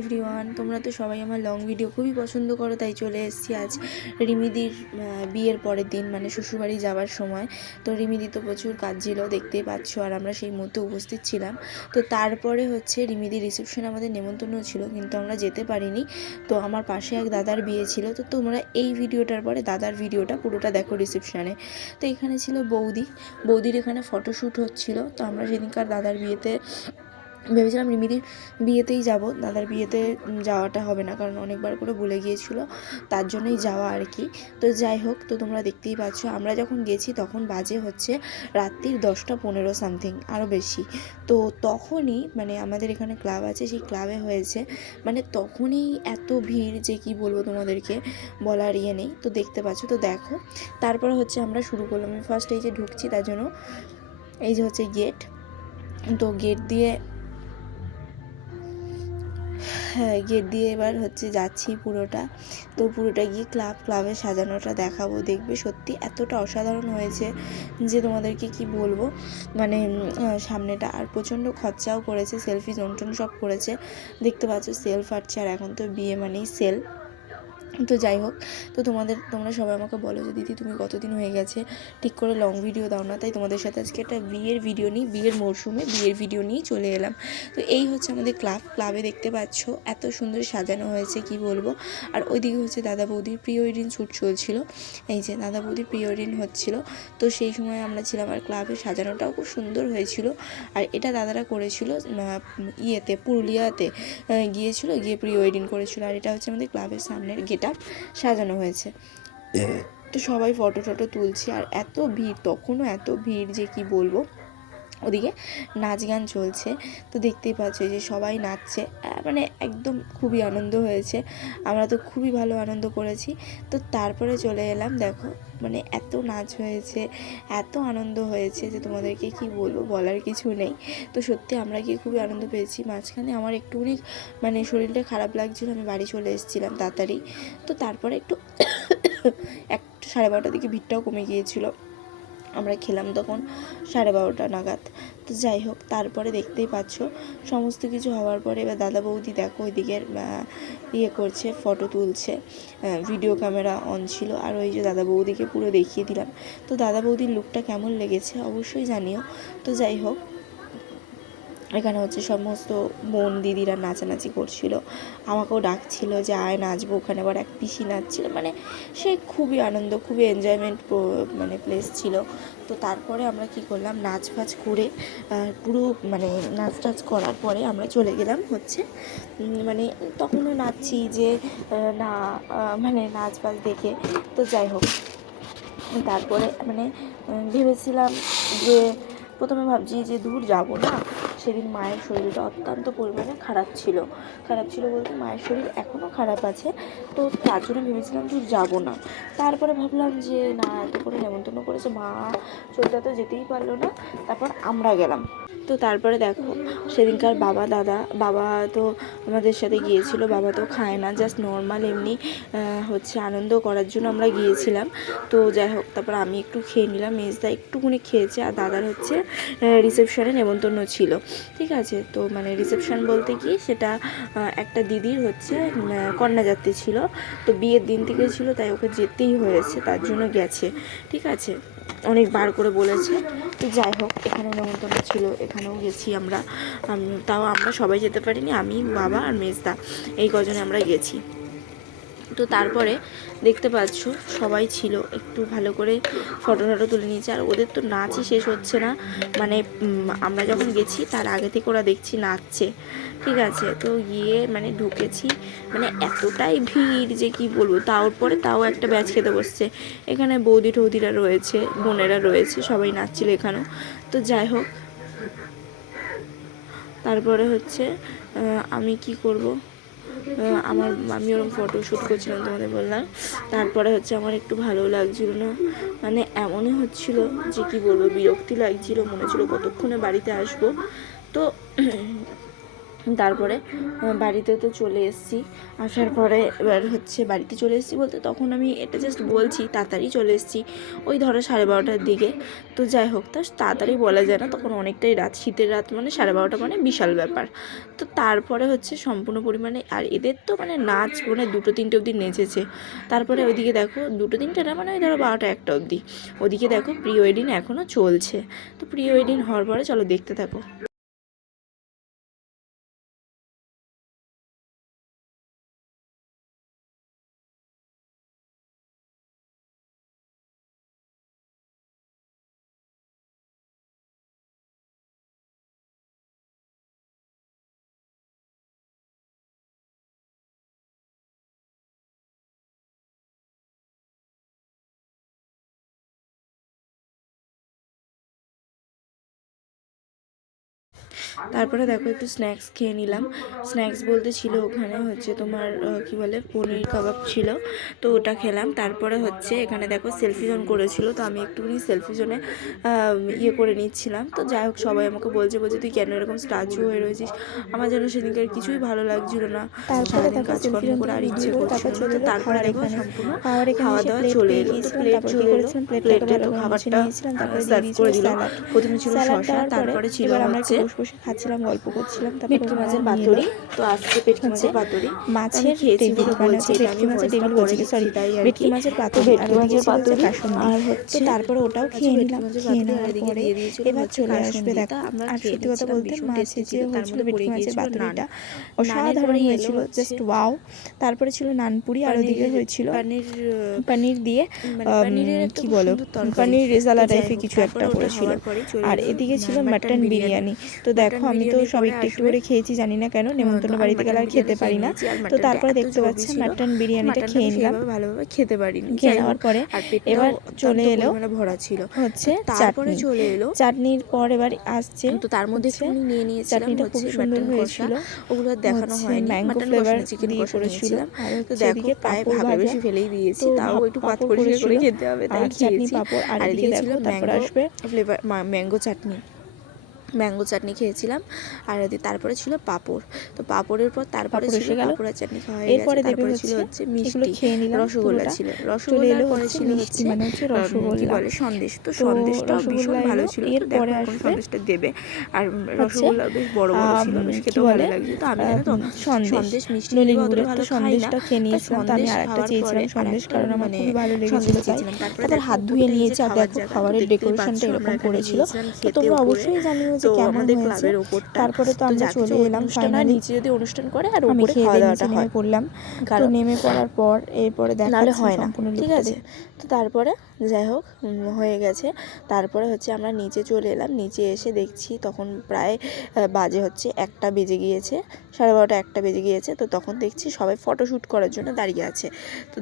Everyone তোমরা তো সবাই আমার লং ভিডিও খুবই পছন্দ করো, তাই চলে এসেছি আজ রিমিদির বিয়ের পরের দিন মানে শ্বশুরবাড়ি যাওয়ার সময়। তো রিমিদি তো প্রচুর কাজ ছিল দেখতেই পাচ্ছ, আর আমরা সেই মুহূর্তে উপস্থিত ছিলাম। তো তারপরে হচ্ছে রিমিদির রিসেপশনে আমাদের নেমন্তন্ন ছিল, কিন্তু আমরা যেতে পারিনি। তো আমার পাশে এক দাদার বিয়ে ছিল, তো তোমরা এই ভিডিওটার পরে দাদার ভিডিওটা পুরোটা দেখো রিসেপশনে তো এখানে ছিল বৌদি, বৌদির এখানে ফটোশ্যুট হচ্ছিল, তো আমরা সেদিনকার দাদার বিয়েতে ভেবেছিলাম রিমিদির বিয়েতেই যাব, দাদার বিয়েতে যাওয়াটা হবে না, কারণ অনেকবার করে বলে গিয়েছিল, তার জন্যই যাওয়া আর কি। তো যাই হোক, তো তোমরা দেখতেই পাচ্ছ, আমরা যখন গেছি তখন বাজে হচ্ছে রাত্রির দশটা পনেরো সামথিং আরও বেশি। তো তখনই মানে আমাদের এখানে ক্লাব আছে, সেই ক্লাবে হয়েছে মানে তখনই এত ভিড় যে কি বলব তোমাদেরকে, বলার ইয়ে নেই। তো দেখতে পাচ্ছ, তো দেখো, তারপরে হচ্ছে আমরা শুরু করলাম। ফার্স্ট এই যে ঢুকছি, তার জন্য এই যে হচ্ছে গেট তো গেট দিয়ে গেট দিয়ে এবার হচ্ছে যাচ্ছি পুরোটা। তো পুরোটা গিয়ে ক্লাব ক্লাবে সাজানোটা দেখাবো, দেখবে সত্যি এতটা অসাধারণ হয়েছে যে তোমাদেরকে কি বলব? মানে সামনেটা আর প্রচণ্ড খরচাও করেছে, সেলফি জোন টোন সব করেছে। দেখতে পাচ্ছ, সেলফ আর এখন তো বিয়ে মানেই সেল তো যাই হোক, তো তোমাদের, তোমরা সবাই আমাকে বলো যে, দিদি, তুমি কতদিন হয়ে গেছে? ঠিক করে লং ভিডিও দাও না। তাই তোমাদের সাথে আজকে একটা বিয়ের ভিডিও নিই, বিয়ের মরশুমে বিয়ের ভিডিও নিয়ে চলে এলাম। তো এই হচ্ছে আমাদের ক্লাব ক্লাবে দেখতে পাচ্ছ এত সুন্দর সাজানো হয়েছে, কি বলব? আর ওইদিকে হচ্ছে দাদা বৌদির প্রি ওয়েডিং শ্যুট চলছিল। এই যে দাদা বৌদির প্রি ওয়েডিং হচ্ছিল। তো সেই সময় আমরা ছিলাম আর ক্লাবে সাজানোটাও খুব সুন্দর হয়েছিল। আর এটা দাদারা করেছিল ইয়েতে, পুরুলিয়াতে গিয়েছিল, গিয়ে প্রি ওয়েডিং করেছিল। আর এটা হচ্ছে আমাদের ক্লাবের সামনের গেট সাজানো হয়েছে। তো সবাই ফটো টটো তুলছে আর এত ভিড় তখনও এত ভিড় যে কি বলব? ওদিকে নাচ গান চলছে। তো দেখতেই পাচ্ছ যে সবাই নাচছে। মানে একদম খুবই আনন্দ হয়েছে। আমরা তো খুবই ভালো আনন্দ করেছি। তো তারপরে চলে এলাম, দেখো মানে এত নাচ হয়েছে, এত আনন্দ হয়েছে যে তোমাদেরকে কি বলব বলার কিছু নেই। তো সত্যি আমরা গিয়ে খুবই আনন্দ পেয়েছি। মাঝখানে আমার একটুখানি মানে শরীরটা খারাপ লাগছিল, আমি বাড়ি চলে এসেছিলাম তাড়াতাড়ি। তো তারপরে একটু একটা সাড়ে বারোটার দিকে ভিড়টাও কমে গিয়েছিল। আমরা খেলাম তখন সাড়ে বারোটা নাগাদ। তো যাই হোক, তারপরে দেখতেই পাচ্ছ, সমস্ত কিছু হওয়ার পরে এবার দাদা বৌদি দেখো ওইদিকে ইয়ে করছে ফটো তুলছে ভিডিও ক্যামেরা অন ছিল। আর ওই যে দাদা বৌদিকে পুরো দেখিয়ে দিলাম। তো দাদা বৌদির লুকটা কেমন লেগেছে অবশ্যই জানিও। তো যাই হোক এখানে হচ্ছে সমস্ত বোন দিদিরা নাচানাচি করছিল। আমাকেও ডাকছিল যে, আয়, নাচবো। ওখানে আবার এক পিসি নাচছিল। মানে সে খুবই আনন্দ, খুবই এনজয়মেন্ট মানে প্লেস ছিল। তো তারপরে আমরা কি করলাম নাচ ফাচ করে পুরো মানে নাচ টাচ করার পরে আমরা চলে গেলাম হচ্ছে মানে তখনও নাচছি যে না মানে নাচ ফাচ দেখে। তো যাই হোক, তারপরে মানে ভেবেছিলাম যে, প্রথমে ভাবছি যে দূর যাব না। সেদিন মায়ের শরীরটা অত্যন্ত পরিমাণে খারাপ ছিল। খারাপ ছিল বলতে মায়ের শরীর এখনও খারাপ আছে, তো তার জন্য ভেবেছিলাম যে যাব না। তারপরে ভাবলাম যে না, এত করে নেমন্তন্ন করেছে, মা চলতে তো যেতেই পারল না। তারপর আমরা গেলাম। তো তারপরে দেখো, সেদিনকার বাবা, দাদা, বাবা তো আমাদের সাথে গিয়েছিল, বাবা তো খায় না জাস্ট নর্মাল এমনি হচ্ছে আনন্দ করার জন্য আমরা গিয়েছিলাম। তো যাই হোক, তারপর আমি একটু খেয়ে নিলাম, মেজদা একটুখানি খেয়েছে আর দাদার হচ্ছে রিসেপশনে নেমন্তন্ন ছিল। ঠিক আছে? তো মানে রিসেপশন বলতে কি, সেটা একটা দিদির হচ্ছে কন্যাযাত্রী ছিল। তো বিয়ের দিন থেকে ছিল, তাই ওকে যেতেই হয়েছে, তার জন্য গেছে। ঠিক আছে? অনেক বার করে বলেছে। তো যাই হোক, এখানে নেমন্তন্ন ছিল, এখানেও গেছি আমরা। তাও আমরা সবাই যেতে পারিনি, আমি, বাবা আর মেজদা। এই কজনে আমরা গেছি। তো তারপরে দেখতে পাচ্ছ সবাই ছিল একটু ভালো করে ফটো টটো তুলে নিয়েছে। আর ওদের তো নাচই শেষ হচ্ছে না। মানে আমরা যখন গেছি, তার আগে থেকে ওরা দেখছি নাচছে। ঠিক আছে? তো গিয়ে মানে ঢুকেছি। মানে এতটাই ভিড় যে কি বলব? তার পরে তাও একটা ব্যাচ খেতে বসছে। এখানে বৌদি টৌদিরা রয়েছে, বোনেরা রয়েছে, সবাই নাচছিল এখানেও। তো যাই হোক, তারপরে হচ্ছে আমি কি করব? আমার আমি ওরকম ফটো শ্যুট করছিলাম তোমাদের বললাম। তারপরে হচ্ছে আমার একটু ভালো লাগছিল না। মানে এমনই হচ্ছিল যে কি বলব, বিরক্তি লাগছিল, মনে ছিল কতক্ষণে বাড়িতে আসব। তো তারপরে বাড়িতে তো চলে এসেছি। আসার পরে এবার হচ্ছে বাড়িতে চলে এসেছি বলতে তখন আমি এটা জাস্ট বলছি, তাড়াতাড়ি চলে এসেছি। ওই ধরো সাড়ে বারোটার দিকে। তো যাই হোক, তা তাড়াতাড়ি বলা যায় না, তখন অনেকটাই রাত। শীতের রাত মানে সাড়ে বারোটা মানে বিশাল ব্যাপার। তো তারপরে হচ্ছে সম্পূর্ণ পরিমাণে, আর এদের তো মানে নাচ মানে দুটো তিনটে অবধি নেচেছে। তারপরে ওইদিকে দেখো, দুটো তিনটে না মানে ওই ধরো বারোটা একটা অবধি। ওদিকে দেখো প্রি ওয়েডিং এখনও চলছে। তো প্রি ওয়েডিং হওয়ার পরে চলো দেখতে থাকো। তারপরে দেখো একটু স্ন্যাক্স খেয়ে নিলাম। স্ন্যাক্স বলতে ছিল ওখানে হচ্ছে তোমার কি বলে পনির কাবাব ছিল। তো ওটা খেলাম। তারপরে হচ্ছে এখানে দেখো সেলফি জোন করেছিল। তো আমি একটুখানি সেলফি জোনে ইয়ে করে নিচ্ছিলাম। তো যাই হোক সবাই আমাকে বলছে বলছে তুই কেন এরকম স্ট্যাচু হয়ে রয়েছিস? আমার যেন সেদিনকার কিছুই ভালো লাগছিল না। তারপরে সারাদিন কাজকর্ম করে আর ইচ্ছে তারপর করছিল চলে না। তো তারপরে দেখো সম্পূর্ণ খাওয়া দাওয়া চলে এলো। তো প্লেট চলে এলো প্লেটে তো করে খাবারটা মুছে নিয়েছিলাম, তারপরে দিয়ে সার্ভ করে দিল প্রথমে ছিল শসা তারপরে ছিল আমরা হচ্ছে খাচ্ছিলাম গল্প করছিলাম তারপর ভেটকি মাছের পাতুরি তো আজকে ভেটকি মাছের পাতুরি মাছের টেবিল বলে হচ্ছে ভেটকি মাছের টেবিল বলছি সরি তাই আর ভেটকি। মাছের পাতুরি আর মাছের পাতুরি। আর হচ্ছে তারপরে ওটাও খেয়ে নিলাম খেয়ে নেওয়ার পরে এবার চলে আসবে। দেখো আমরা আর সত্যি কথা বলতে মাছের যে হয়েছিল ভেটকি মাছের পাতুরিটা। অসাধারণ হয়েছিল জাস্ট ওয়াও তারপরে ছিল নানপুরি আর ওদিকে হয়েছিল পানির দিয়ে মানে কি বলো। পনির রেজালা টাইপের কিছু একটা করেছিল আর এদিকে ছিল মাটন বিরিয়ানি তো দেখো আমি তো সব একটু একটু করে খেয়েছি জানি না কেন নেমন্তন্ন বাড়িতে গেলে আর খেতে পারি না। নিয়েছি, তো তারপরে দেখতে পাচ্ছেন মাটন বিরিয়ানিটা খেয়ে নিলাম। ভালোভাবে খেতে পারিনি। খেয়ে নেওয়ার পরে এবার চলে এলো ভরা ছিল। হচ্ছে তারপরে চাটনি। চলে এলো। চাটনির পর এবার আসছে তো তার মধ্যে একটুখানি নিয়ে নিয়েছিলাম চাটনিটা খুব সুন্দর হয়েছিল। ওগুলো দেখানো হয়নি। ম্যাঙ্গো ফ্লেভার চিকেন দিয়ে কষা করেছিল। নিয়েছিলাম। আর তো দেখো প্রায় ভাবে বেশি ফেলেই দিয়েছি তাও একটু পাত পরিষ্কার করে খেতে হবে তাই চাটনি খেয়েছি। আর এদিকে দেখো তারপর আসবে flavour mango chutney. Mango chutney খেয়েছিলাম। আর তারপরে ছিল পাঁপড়। তো পাঁপড়ের পর তারপরে ছিল গেল। চাটনি খাওয়া হয়ে গেছে। তারপরে ছিল হচ্ছে মিষ্টি। রসগোল্লা ছিল। এলো পরে ছিল হচ্ছে মানে হচ্ছে কি বলে সন্দেশ। তো সন্দেশটা ভীষণ ভালো ছিল। এরপরে আসবে সন্দেশটা দেবে। আর রসগোল্লা বেশ বড় বড় ছিল। বেশ কি খেতেও ভালো? লাগছে তো আমি জানো তো সন্দেশ। মিষ্টি নলিন এগুলো ভালো তো সন্দেশটা খেয়ে নিয়েছিলাম। তো আমি আরেকটা চেয়েছিলাম। সন্দেশ কারণ আমার মানে খুবই ভালো লেগেছিল। তারপরে হাত ধুয়ে নিয়েছে আর দেখো খাবারের ডেকোরেশনটা এরকম করেছিল। তো তোমরা অবশ্যই জানিও যে কেমন হয়েছে তারপরে তো আমরা চলে এলাম ফাইনালি নিচে যদি অনুষ্ঠান করে আর উপরে খাওয়া দাওয়াটা হয়। তো নেমে পড়ার পর এরপরে হয় না। ঠিক আছে। তো তারপরে যাই হোক হয়ে গেছে। তারপরে হচ্ছে আমরা নিচে চলে এলাম। নিচে এসে দেখছি তখন প্রায় বাজে হচ্ছে একটা বেজে গিয়েছে সাড়ে বারোটা একটা বেজে গিয়েছে। তো তখন দেখছি সবাই ফটোশ্যুট করার জন্য দাঁড়িয়ে আছে। তো